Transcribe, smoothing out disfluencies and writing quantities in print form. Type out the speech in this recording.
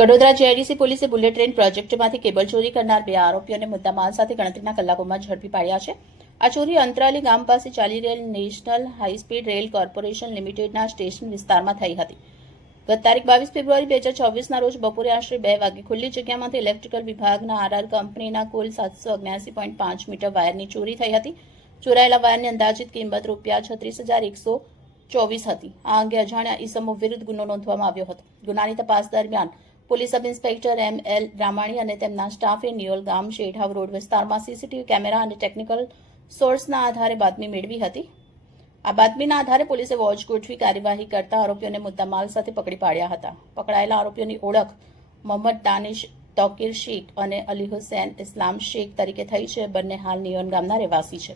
Kadodara GIDC પોલીસે bullet train પ્રોજેક્ટમાંથી cable ચોરી કરનાર 2 આરોપીઓને મુદ્દામાલ સાથે ગણતરીના કલાકોમાં ઝડપી પાડ્યા છે. આ ચોરી અંતરાલી ગામ પાસે ચાલી રહેલ નેશનલ હાઈસ્પીડ રેલ કોર્પોરેશન લિમિટેડના સ્ટેશન વિસ્તારમાં થઈ હતી. ગત તારીખ 22 ફેબ્રુઆરી 2024ના રોજ બપોરે આશરે 2 વાગે ખુલ્લી જગ્યામાંથી ઇલેક્ટ્રિકલ વિભાગના આરઆર કંપનીના કુલ 779.5 મીટર વાયરની ચોરી થઈ હતી. ચોરાયેલા વાયરની અંદાજિત કિંમત ₹36,124 હતી. આ અંગે અજાણ્યા ઈસમો વિરુદ્ધ ગુનો નોંધવામાં આવ્યો હતો. ગુનાની તપાસ દરમિયાન police sub inspector M.L. Ramani અને તેમના સ્ટાફે નિયોલ ગામ શેઢાવ રોડ વિસ્તારમાં સીસીટીવી કેમેરા અને ટેકનિકલ સોર્સના આધારે બાતમી મેળવી હતી. આ બાતમીના આધારે પોલીસે વોચ ગોઠવી કાર્યવાહી કરતા આરોપીઓને મુદ્દામાલ સાથે પકડી પાડ્યા હતા. પકડાયેલા આરોપીઓની ઓળખ મોહમ્મદ દાનિશ તોકીર શેખ અને અલી હુસૈન ઇસ્લામ શેખ તરીકે થઈ છે. બંને હાલ નિયોલ ગામના રહેવાસી છે.